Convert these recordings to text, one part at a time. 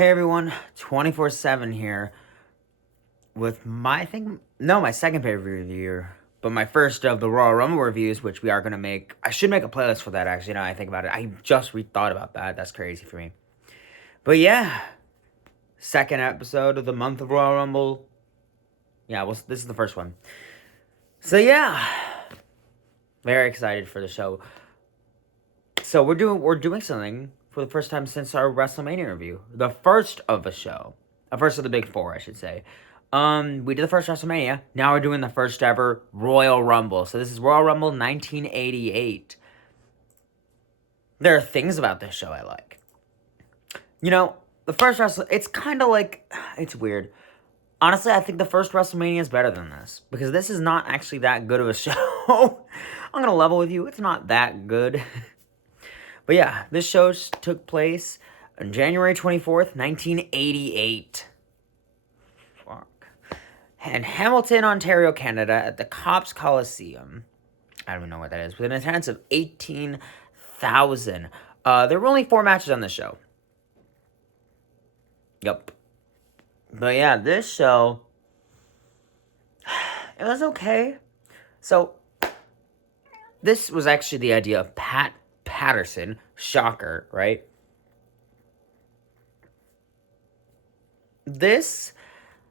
Hey everyone, 24/7 here with my second pay-per-view review, but my first of the Royal Rumble reviews, which we are going to make. I should make a playlist for that, actually, now I think about it. I just rethought about that. That's crazy for me. But yeah, second episode of the month of Royal Rumble. Yeah, well, this is the first one. So yeah, very excited for the show. So we're doing something for the first time since our WrestleMania review. The first of the show. The first of the big four, I should say. We did the first WrestleMania. Now we're doing the first ever Royal Rumble. So this is Royal Rumble 1988. There are things about this show I like. You know, the first it's kind of like, it's weird. Honestly, I think the first WrestleMania is better than this. Because this is not actually that good of a show. I'm going to level with you. It's not that good. But yeah, this show took place on January 24th, 1988. Fuck. In Hamilton, Ontario, Canada, at the Cops Coliseum. I don't even know what that is. With an attendance of 18,000. There were only 4 matches on this show. Yep. But yeah, this show, it was okay. So, this was actually the idea of Pat Patterson. Shocker, right? This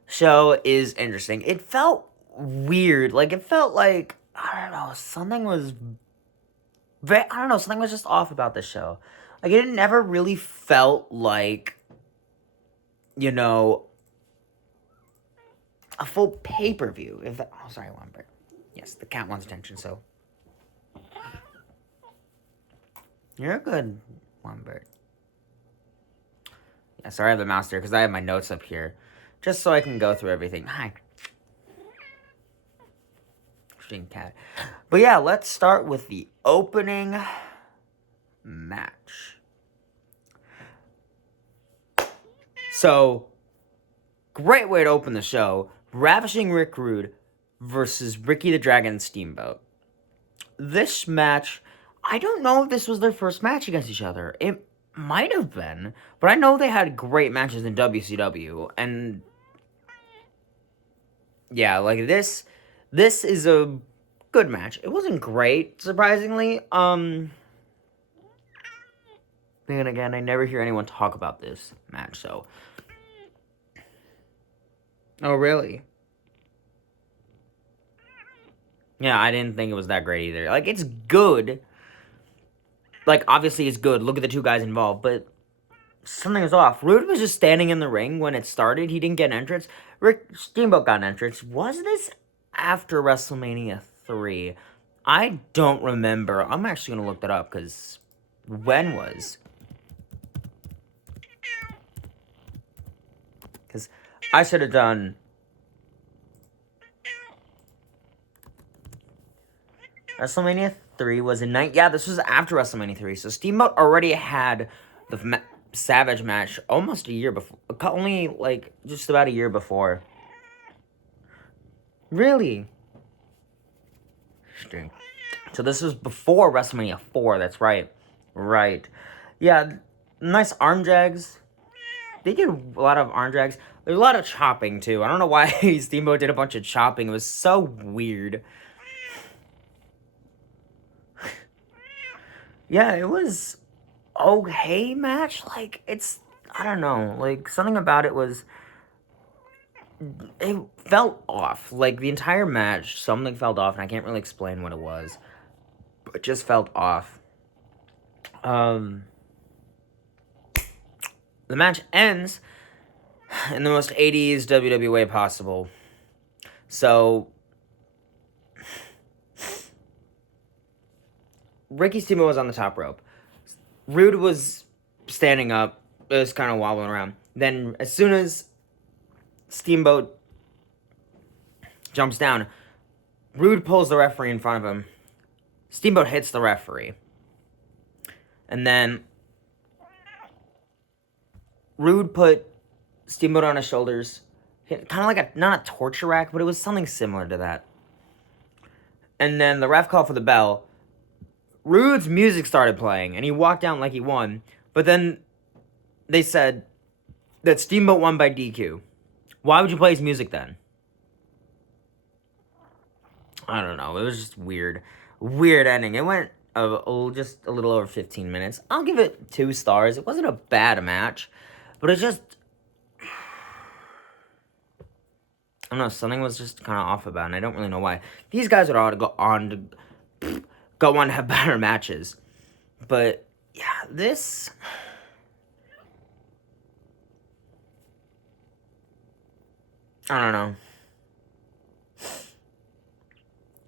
show is interesting. It felt weird. Like, it felt like, I don't know, something was just off about this show. Like, it never really felt like, you know, a full pay-per-view. Sorry, one break. Yes, the cat wants attention, so. You're a good one, Bert. Yeah, sorry I have the mouse there, because I have my notes up here. Just so I can go through everything. Hi. Cat. But yeah, let's start with the opening match. So, great way to open the show. Ravishing Rick Rude versus Ricky the Dragon Steamboat. This match, I don't know if this was their first match against each other. It might have been, but I know they had great matches in WCW, and yeah, like this is a good match. It wasn't great, surprisingly. Then again, I never hear anyone talk about this match, so. Oh, really? Yeah, I didn't think it was that great either. Like, it's good. Like, obviously it's good. Look at the 2 guys involved, but something was off. Rude was just standing in the ring when it started. He didn't get an entrance. Rick Steamboat got an entrance. Was this after WrestleMania 3? I don't remember. I'm actually going to look that up, because when was? Because I should have done. WrestleMania 3 was in night. Yeah, this was after WrestleMania 3. So Steamboat already had the Savage match almost a year before. Only, like, just about a year before. Really? Interesting. So this was before WrestleMania 4. That's right. Right. Yeah, nice arm drags. They did a lot of arm drags. There's a lot of chopping, too. I don't know why Steamboat did a bunch of chopping. It was so weird. Yeah, it was okay match. Like, I don't know. Like, something about it was, it felt off. Like, the entire match, something felt off, and I can't really explain what it was. But it just felt off. The match ends in the most 80s WWE way possible. So, Ricky Steamboat was on the top rope. Rude was standing up. It was kind of wobbling around. Then, as soon as Steamboat jumps down, Rude pulls the referee in front of him. Steamboat hits the referee. And then Rude put Steamboat on his shoulders. Kind of like not a torture rack, but it was something similar to that. And then the ref called for the bell. Rude's music started playing, and he walked down like he won. But then they said, that Steamboat won by DQ. Why would you play his music then? I don't know. It was just weird. Weird ending. It went just a little over 15 minutes. I'll give it 2 stars. It wasn't a bad match, but it just, I don't know, something was just kind of off about it, and I don't really know why. These guys would ought to go on to have better matches. But, yeah, this, I don't know.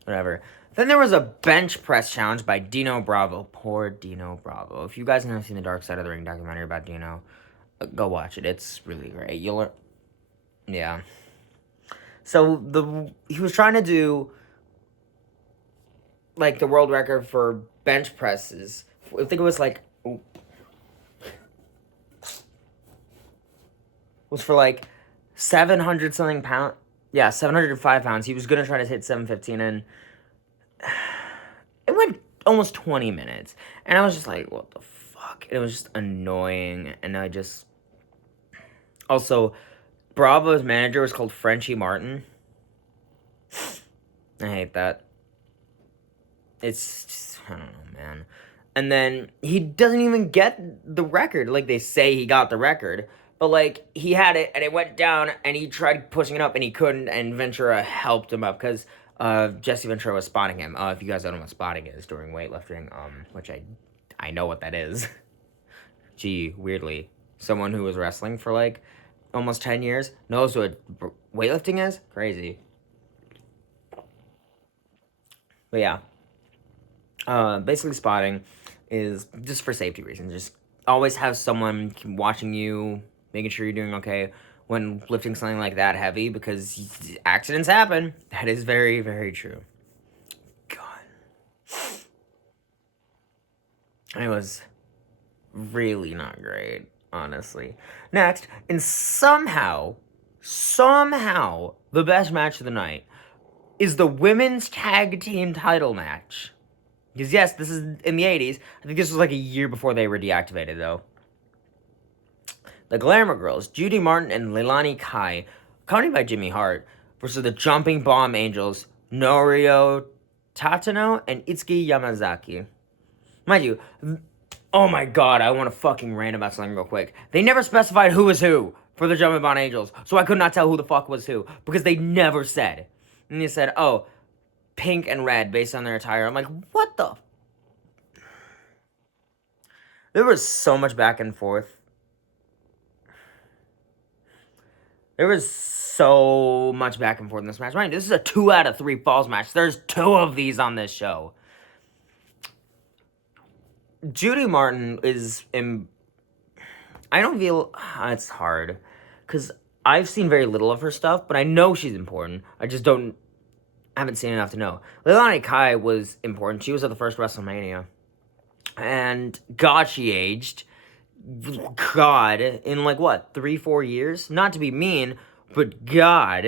Whatever. Then there was a bench press challenge by Dino Bravo. Poor Dino Bravo. If you guys have never seen the Dark Side of the Ring documentary about Dino, go watch it. It's really great. You'll learn. Yeah. So he was trying to do like the world record for bench presses. I think it was like was for like 700 something pound. Yeah, 705 pounds. He was gonna try to hit 715, and it went almost 20 minutes. And I was just like, what the fuck? And it was just annoying. And I just also, Bravo's manager was called Frenchie Martin. I hate that. It's just, I don't know, man. And then he doesn't even get the record. Like, they say he got the record. But, like, he had it, and it went down, and he tried pushing it up, and he couldn't, and Ventura helped him up, because Jesse Ventura was spotting him. If you guys don't know what spotting is during weightlifting, which I know what that is. Gee, weirdly. Someone who was wrestling for, like, almost 10 years knows what weightlifting is? Crazy. But, yeah. Basically, spotting is just for safety reasons. Just always have someone watching you, making sure you're doing okay when lifting something like that heavy, because accidents happen. That is very, very true. God. It was really not great, honestly. Next, and somehow, the best match of the night is the women's tag team title match. Because, yes, this is in the 80s. I think this was like a year before they were deactivated, though. The Glamour Girls, Judy Martin and Leilani Kai, accompanied by Jimmy Hart, versus the Jumping Bomb Angels, Norio Tatano and Itsuki Yamazaki. Mind you, oh my god, I want to fucking rant about something real quick. They never specified who was who for the Jumping Bomb Angels, so I could not tell who the fuck was who, because they never said. And they said, oh, pink and red based on their attire. I'm like, what the? There was so much back and forth. There was so much back and forth in this match. Mind, this is a 2 out of 3 falls match. There's 2 of these on this show. Judy Martin is I don't feel it's hard, because I've seen very little of her stuff, but I know she's important. I just haven't seen enough to know. Leilani Kai was important. She was at the first WrestleMania. And God, she aged. God, in like what, 3-4 years? Not to be mean, but God.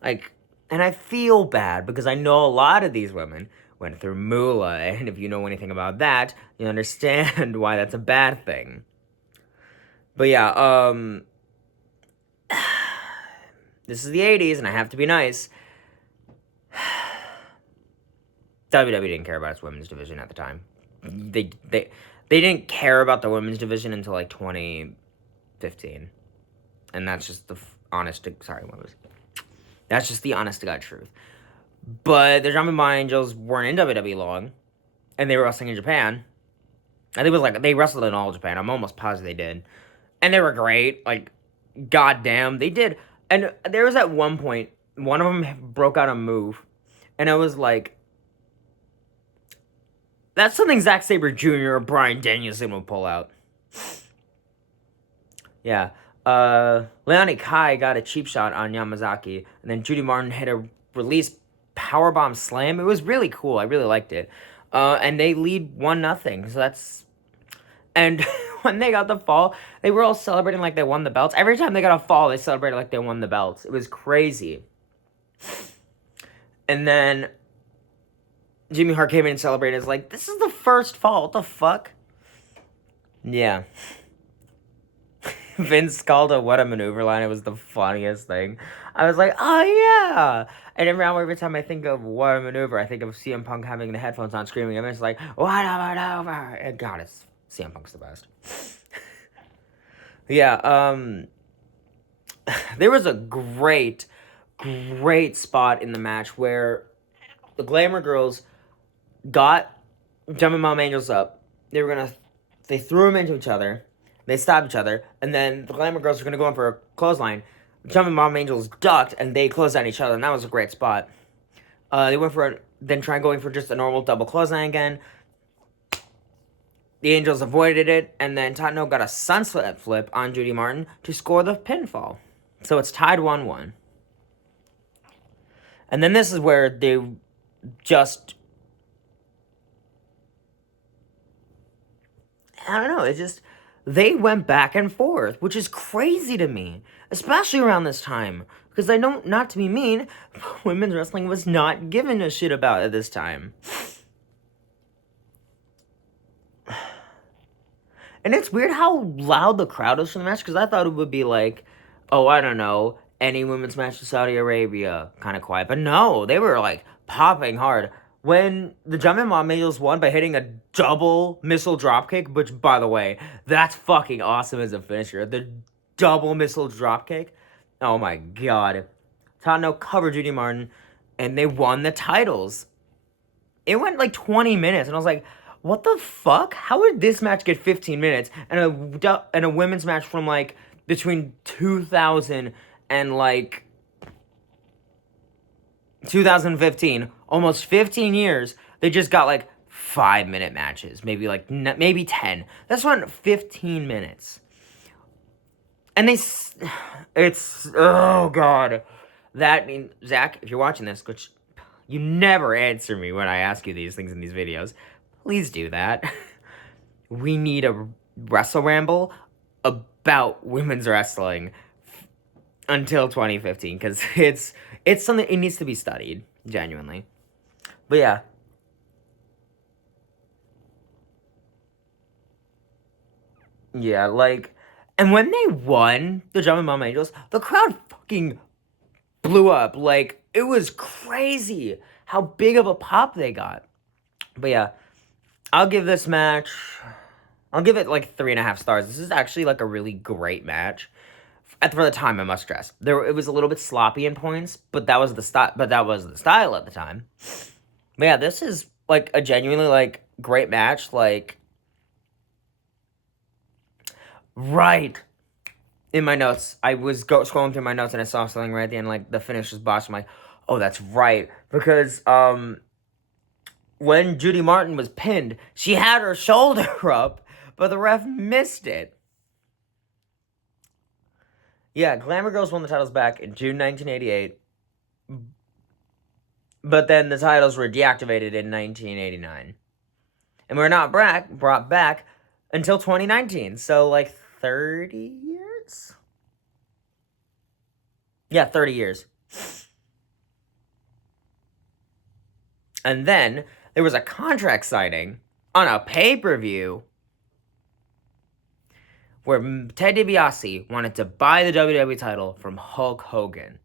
Like, and I feel bad because I know a lot of these women went through Moolah, and if you know anything about that, you understand why that's a bad thing. But yeah, this is the 80s, and I have to be nice. WWE didn't care about its women's division at the time. They didn't care about the women's division until like 2015, and that's just the that's just the honest to God truth. But the Jumping Bomb Angels weren't in WWE long, and they were wrestling in Japan. I think it was like they wrestled in all Japan. I'm almost positive they did, and they were great. Like, goddamn, they did. And there was at one point one of them broke out a move, and I was like, that's something Zack Sabre Jr. or Bryan Danielson would pull out. Yeah. Leilani Kai got a cheap shot on Yamazaki, and then Judy Martin hit a release powerbomb slam. It was really cool. I really liked it. And they lead 1-0. So that's... And when they got the fall, they were all celebrating like they won the belts. Every time they got a fall, they celebrated like they won the belts. It was crazy. And then Jimmy Hart came in and celebrated. It's like, this is the first fall. What the fuck? Yeah. Vince called a "what a maneuver" line. It was the funniest thing. I was like, oh yeah. And every time I think of "what a maneuver," I think of CM Punk having the headphones on, screaming, and it's like "what a maneuver." And God, it's CM Punk's the best. Yeah. There was a great spot in the match where the Glamour Girls got Jumping Mom Angels up. They threw them into each other. They stopped each other, and then the Glamour Girls were gonna go in for a clothesline. Jumping Mom Angels ducked, and they closed on each other, and that was a great spot. They went for then tried going for just a normal double clothesline again. The Angels avoided it, and then Tatno got a sunset flip on Judy Martin to score the pinfall. So it's tied 1-1. And then this is where they just... I don't know, it just... They went back and forth, which is crazy to me. Especially around this time. Because I don't, not to be mean, women's wrestling was not given a shit about at this time. And it's weird how loud the crowd was for the match, because I thought it would be like, oh, I don't know, any women's match in Saudi Arabia, kind of quiet. But no, they were like popping hard. When the Jumpin' Mom Angels won by hitting a double missile dropkick, which, by the way, that's fucking awesome as a finisher. The double missile dropkick. Oh my god. Tano covered Judy Martin, and they won the titles. It went like 20 minutes, and I was like, what the fuck? How would this match get 15 minutes and a women's match from like between 2000 and like 2015, almost 15 years, they just got like 5-minute matches, maybe 10. That's went 15 minutes. And it's, oh god. That means, Zach, if you're watching this, which you never answer me when I ask you these things in these videos, please do that. We need a Wrestle Ramble about women's wrestling until 2015, because it's something, it needs to be studied, genuinely. But yeah. Yeah, like, and when they won the Jumpin' Mom Angels, the crowd fucking blew up. Like, it was crazy how big of a pop they got. But yeah, I'll give this match, I'll give it like 3.5 stars. This is actually like a really great match. For the time, I must stress. It was a little bit sloppy in points, but that was the style at the time. But yeah, this is like a genuinely like great match. Like, right in my notes, I was scrolling through my notes and I saw something right at the end, like the finish was botched. I'm like, oh, that's right, because when Judy Martin was pinned, she had her shoulder up, but the ref missed it. Yeah, Glamour Girls won the titles back in June 1988, but then the titles were deactivated in 1989. And were not brought back until 2019, so like 30 years? Yeah, 30 years. And then there was a contract signing on a pay-per-view where Ted DiBiase wanted to buy the WWE title from Hulk Hogan.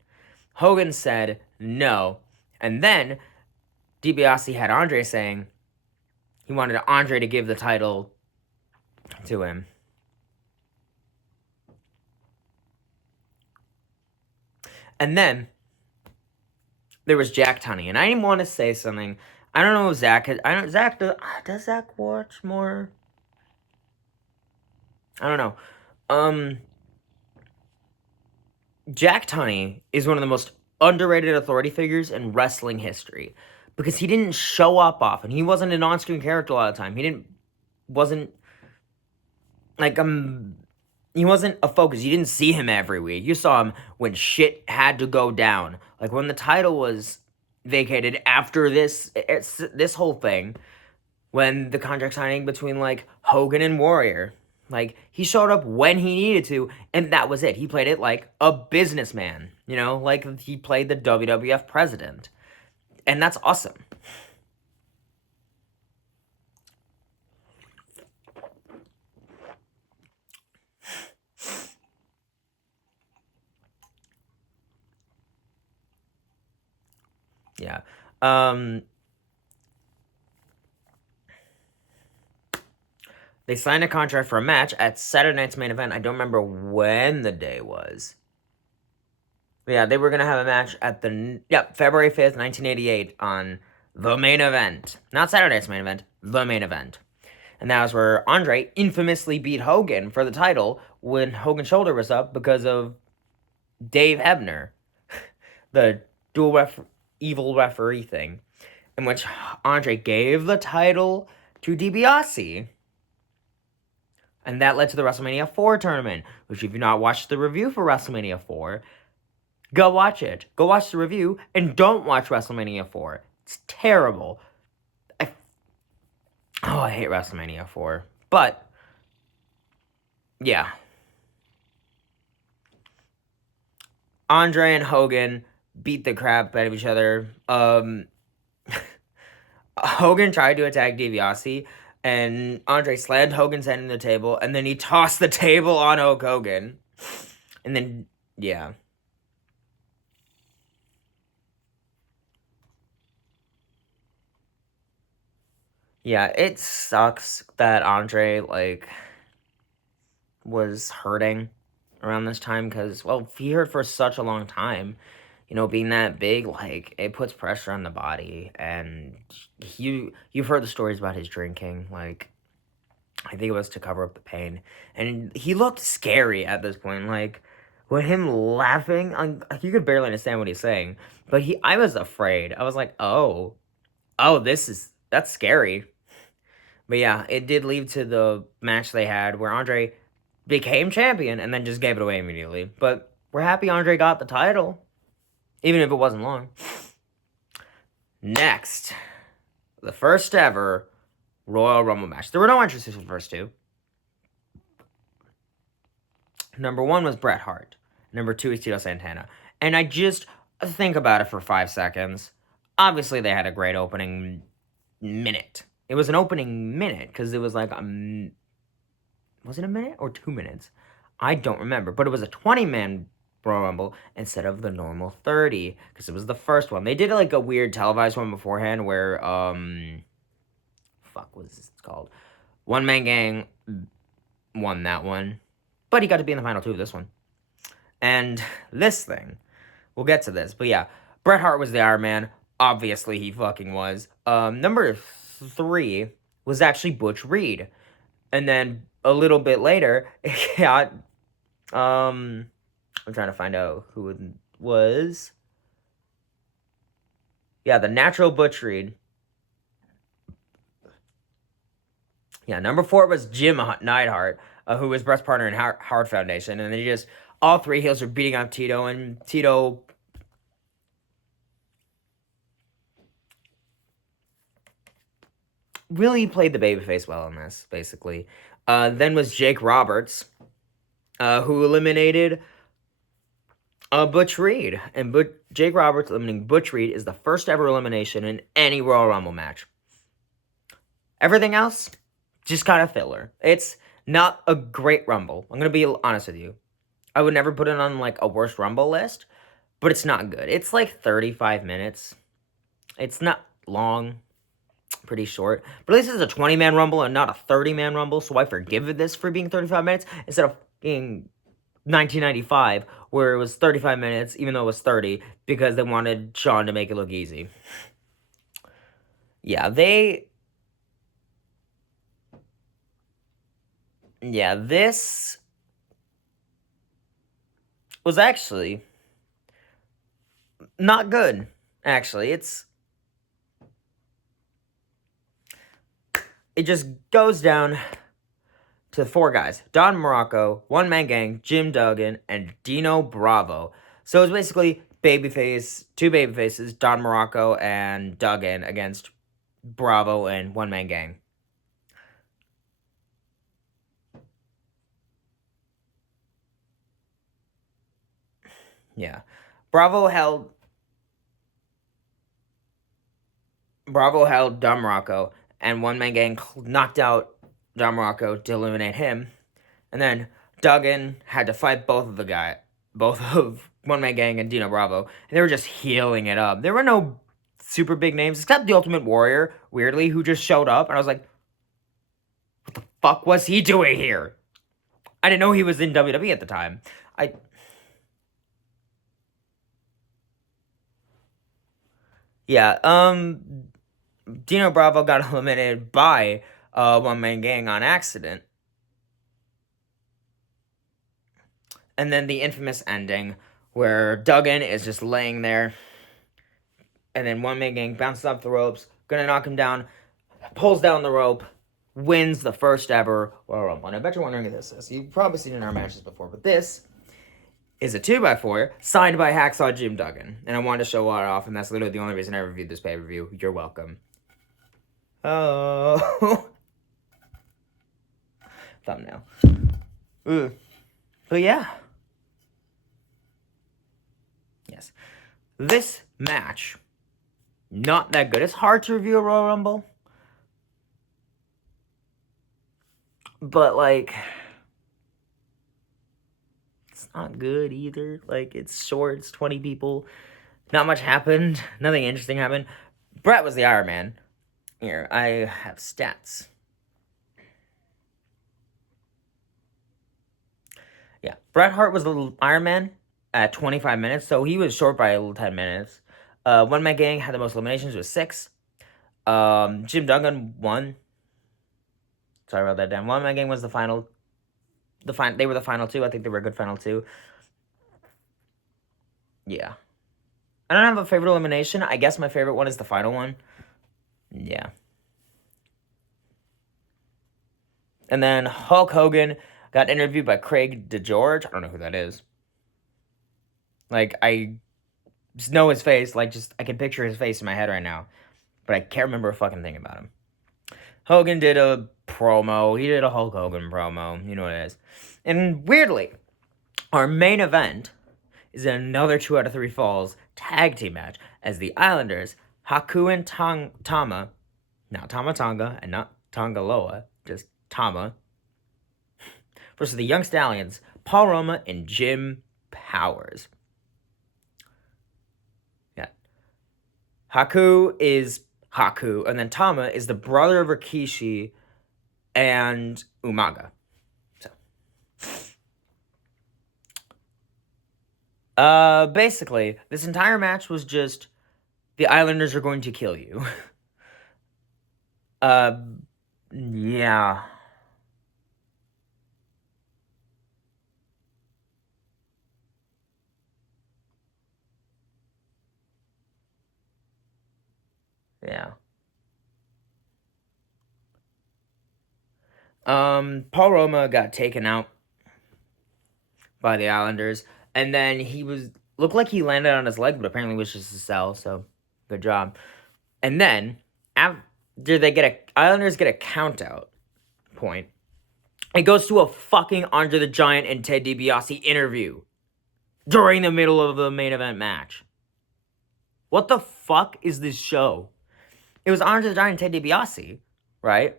Hogan said no, and then DiBiase had Andre saying he wanted Andre to give the title to him. And then there was Jack Tunney, and I didn't want to say something. I don't know if Zach does Zach watch more? I don't know. Jack Tunney is one of the most underrated authority figures in wrestling history, because he didn't show up often. He wasn't an on-screen character a lot of the time. He wasn't a focus. You didn't see him every week. You saw him when shit had to go down. Like when the title was vacated after this whole thing, when the contract signing between like Hogan and Warrior. Like, he showed up when he needed to, and that was it. He played it like a businessman, you know? Like, he played the WWF president. And that's awesome. Yeah. They signed a contract for a match at Saturday night's main event. I don't remember when the day was. But yeah, they were gonna have a match at the February 5th, 1988 on the main event. Not Saturday night's main event, the main event. And that was where Andre infamously beat Hogan for the title when Hogan's shoulder was up because of Dave Hebner, the evil referee thing, in which Andre gave the title to DiBiase. And that led to the WrestleMania 4 tournament, which if you've not watched the review for WrestleMania 4, go watch it. Go watch the review, and don't watch WrestleMania 4. It's terrible. I hate WrestleMania 4. But, yeah. Andre and Hogan beat the crap out of each other. Hogan tried to attack DiBiase, and Andre slammed Hogan's head in the table, and then he tossed the table on Hulk Hogan. And then, yeah. Yeah, it sucks that Andre, was hurting around this time, because, well, he hurt for such a long time. Being that big, it puts pressure on the body, and you've heard the stories about his drinking, I think it was to cover up the pain, and he looked scary at this point, with him laughing, you could barely understand what he's saying, but I was afraid. I was like, oh, that's scary. But yeah, it did lead to the match they had where Andre became champion and then just gave it away immediately, but we're happy Andre got the title. Even if it wasn't long. Next, the first ever Royal Rumble match. There were no entrances for the first two. Number 1 was Bret Hart. Number 2 is Tito Santana. And I just think about it for 5 seconds. Obviously, they had a great opening minute. It was an opening minute because it was was it a minute or 2 minutes? I don't remember. But it was a 20-man Royal Rumble instead of the normal 30 because it was the first one. They did a weird televised one beforehand where what was this called? One Man Gang won that one, but he got to be in the final 2 of this one. And this thing, we'll get to this, but yeah, Bret Hart was the Iron Man. Obviously, he fucking was. Number 3 was actually Butch Reed, and then a little bit later, it got I'm trying to find out who it was. Yeah, the Natural Butch Reed. Yeah, number 4 was Jim Neidhart, who was Bret's partner in Hart Foundation. And then all 3 heels were beating up Tito, and Tito really played the babyface well in this, basically. Then was Jake Roberts, who eliminated Butch Reed. And Jake Roberts eliminating Butch Reed is the first ever elimination in any Royal Rumble match. Everything else, just kind of filler. It's not a great Rumble. I'm going to be honest with you. I would never put it on a worst Rumble list, but it's not good. It's 35 minutes. It's not long. Pretty short. But at least it's a 20-man Rumble and not a 30-man Rumble, so I forgive this for being 35 minutes instead of being 1995, where it was 35 minutes, even though it was 30, because they wanted Shawn to make it look easy. Yeah, this was actually not good, actually. It just goes down to 4 guys. Don Morocco, One Man Gang, Jim Duggan, and Dino Bravo. So it's basically two babyfaces, Don Morocco and Duggan, against Bravo and One Man Gang. Yeah. Bravo held Don Morocco, and One Man Gang knocked out Don Morocco to eliminate him. And then Duggan had to fight both of One Man Gang and Dino Bravo. And they were just healing it up. There were no super big names, except the Ultimate Warrior, weirdly, who just showed up, and I was like, what the fuck was he doing here? I didn't know he was in WWE at the time. Dino Bravo got eliminated by One Man Gang on accident. And then the infamous ending where Duggan is just laying there, and then One Man Gang bounces off the ropes, gonna knock him down, pulls down the rope, wins the first ever Royal Rumble. And I bet you're wondering who this is. You've probably seen it in our matches before, but this is a 2x4 signed by Hacksaw Jim Duggan. And I wanted to show it off, and that's literally the only reason I reviewed this pay-per-view. You're welcome. Oh. Thumbnail. Ugh. But yeah. Yes. This match, not that good. It's hard to review a Royal Rumble. But, like, it's not good either. Like, it's short. It's 20 people. Not much happened. Nothing interesting happened. Bret was the Iron Man. Here, I have stats. Yeah, Bret Hart was the Iron Man at 25 minutes, so he was short by a little 10 minutes. One Man Gang had the most eliminations with 6. Jim Duggan won. Sorry about that, Dan. One Man Gang was the final. They were the final 2. I think they were a good final 2. Yeah. I don't have a favorite elimination. I guess my favorite one is the final one. Yeah. And then Hulk Hogan got interviewed by Craig DeGeorge. I don't know who that is. Like, I just know his face. Like, I can picture his face in my head right now. But I can't remember a fucking thing about him. Hogan did a promo. He did a Hulk Hogan promo. You know what it is. And weirdly, our main event is another 2 out of 3 falls tag team match as the Islanders, Haku and Tama, not Tama Tonga and not Tongaloa, just Tama, versus the Young Stallions, Paul Roma and Jim Powers. Yeah. Haku is Haku, and then Tama is the brother of Rikishi and Umaga. So, basically, this entire match was just the Islanders are going to kill you. Yeah. Yeah. Paul Roma got taken out by the Islanders, and then looked like he landed on his leg, but apparently was just a sell, so good job. And then, after Islanders get a count out point, it goes to a fucking Andre the Giant and Ted DiBiase interview during the middle of the main event match. What the fuck is this show? It was Andre the Giant and Ted DiBiase, right?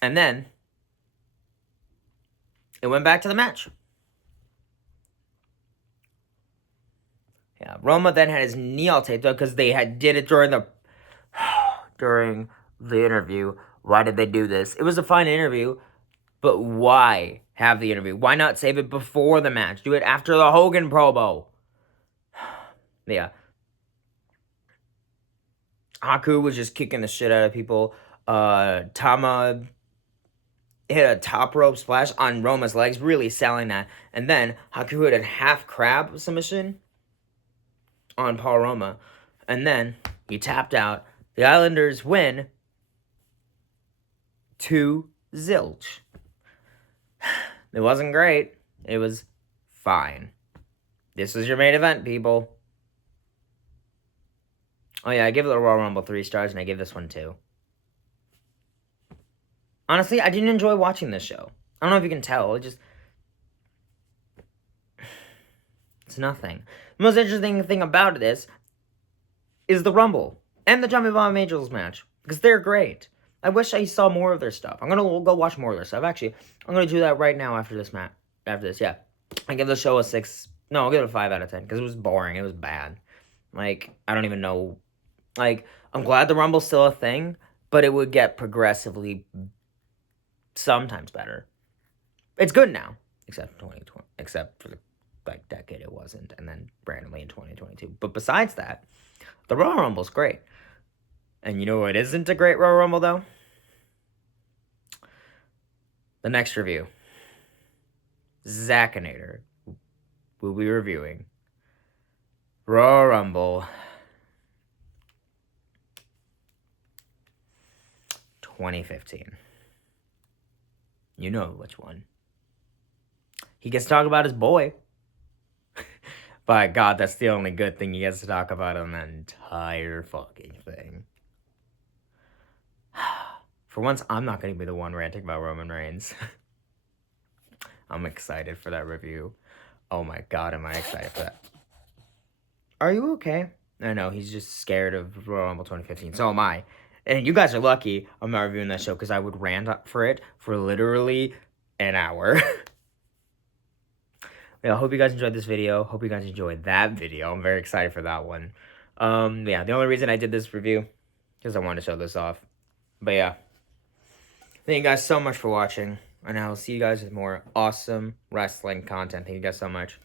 And then it went back to the match. Yeah, Roma then had his knee all taped up because they did it during the interview. Why did they do this? It was a fine interview, but why have the interview? Why not save it before the match? Do it after the Hogan promo. Yeah. Haku was just kicking the shit out of people. Tama hit a top rope splash on Roma's legs, really selling that. And then Haku hit a half crab submission on Paul Roma. And then he tapped out. The Islanders win 2-0. It wasn't great. It was fine. This was your main event, people. Oh yeah, I gave the Royal Rumble 3 stars, and I gave this one 2. Honestly, I didn't enjoy watching this show. I don't know if you can tell. It's nothing. The most interesting thing about this is the Rumble and the Jumping Bomb Angels match, because they're great. I wish I saw more of their stuff. I'm gonna go watch more of their stuff. Actually, I'm gonna do that right now after this match. After this, yeah. I give the show a 6. No, I'll give it a 5 out of 10 because it was boring. It was bad. Like, I don't even know. Like, I'm glad the Rumble's still a thing, but it would get progressively sometimes better. It's good now, except 2020, except for the like decade it wasn't, and then randomly in 2022. But besides that, the Royal Rumble's great. And you know what isn't a great Royal Rumble though? The next review. Zackinator will be reviewing Royal Rumble 2015. You know which one. He gets to talk about his boy. By God, that's the only good thing he gets to talk about on the entire fucking thing. For once, I'm not going to be the one ranting about Roman Reigns. I'm excited for that review. Oh my God, am I excited for that. Are you okay? I know, he's just scared of Royal Rumble 2015. So am I. And you guys are lucky I'm not reviewing that show because I would rant for it for literally an hour. Yeah, I hope you guys enjoyed this video. Hope you guys enjoyed that video. I'm very excited for that one. Yeah, the only reason I did this review because I wanted to show this off. But yeah. Thank you guys so much for watching. And I will see you guys with more awesome wrestling content. Thank you guys so much.